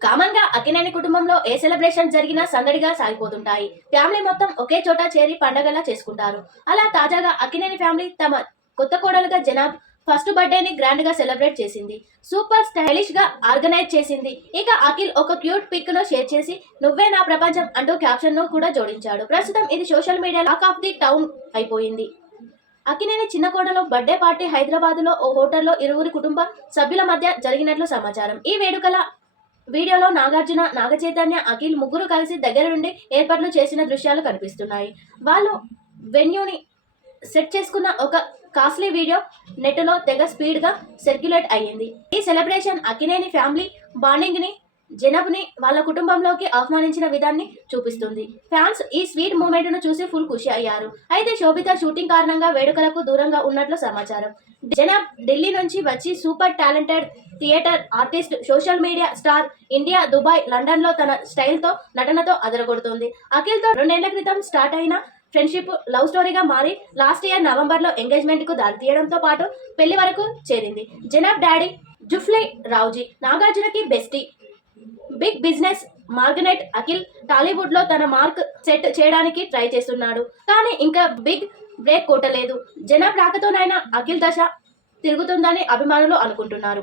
Common గా అక్కినేని కుటుంబంలో ఏ celebration జరిగినా సందడిగా సాగిపోతుంటాయి. ఫ్యామిలీ మొత్తం ఒకే చోట చేరి పండగలా చేసుకుంటారు. అలా తాజాగా అక్కినేని ఫ్యామిలీ తమ కొత్త కోడలుగా జనాబ్ ఫస్ట్ బర్త్డేని గ్రాండ్ గా సెలబ్రేట్ చేసింది. సూపర్ స్టైలిష్ గా ఆర్గనైజ్ చేసింది. ఇక అఖిల్ ఒక క్యూట్ పిక్ ను షేర్ చేసి "నువ్వే నా ప్రపంచం" అంటూ క్యాప్షన్ ను కూడా జోడించాడు. ప్రస్తుతం ఇది social media talk of the town అయిపోయింది. అక్కినేని చిన్న కోడలు బర్త్డే పార్టీ హైదరాబాద్ లో ఓ హోటల్లో ఇరువురి కుటుంబ సభ్యుల మధ్య జరిగినట్లు సమాచారం. ఈ వేడుకల వీడియోలో నాగార్జున, నాగచైతన్య, అఖిల్ ముగ్గురు కలిసి దగ్గర నుండి ఏర్పాట్లు చేసిన దృశ్యాలు కనిపిస్తున్నాయి. వాళ్ళు వెన్యూని సెట్ చేసుకున్న ఒక కాస్ట్లీ వీడియో నెట్లో తెగ స్పీడ్ గా సర్క్యులేట్ అయ్యింది. ఈ సెలబ్రేషన్ అక్కినేని ఫ్యామిలీ బాండింగ్ ని, జనబ్ని వాళ్ళ కుటుంబంలోకి ఆహ్వానించిన విధాన్ని చూపిస్తుంది. ఫ్యాన్స్ ఈ స్వీట్ మూమెంట్ ను చూసి ఫుల్ ఖుషి అయ్యారు. అయితే శోభిత షూటింగ్ కారణంగా వేడుకలకు దూరంగా ఉన్నట్లు సమాచారం. జనాబ్ ఢిల్లీ నుంచి వచ్చి super talented theatre artist, social media star, India, Dubai, London లో తన స్టైల్ తో నటనతో అదరగొడుతుంది. అఖిల్ తో 2 ఏళ్ల క్రితం స్టార్ట్ అయిన ఫ్రెండ్షిప్ లవ్ స్టోరీగా మారి లాస్ట్ ఇయర్ నవంబర్ లో ఎంగేజ్మెంట్ కు దారి తీయడంతో పాటు పెళ్లి వరకు చేరింది. జనాబ్ డాడీ జుఫ్లీ రావుజీ నాగార్జునకి bestie. Big business magnate Akhil Tollywood లో తన మార్క్ సెట్ చేయడానికి ట్రై చేస్తున్నాడు. కానీ ఇంకా బిగ్ బ్రేక్ కొట్టలేదు. జనాబ్ రాకతోనైనా అఖిల్ దశ తిరుగుతుందని అభిమానులు అనుకుంటున్నారు.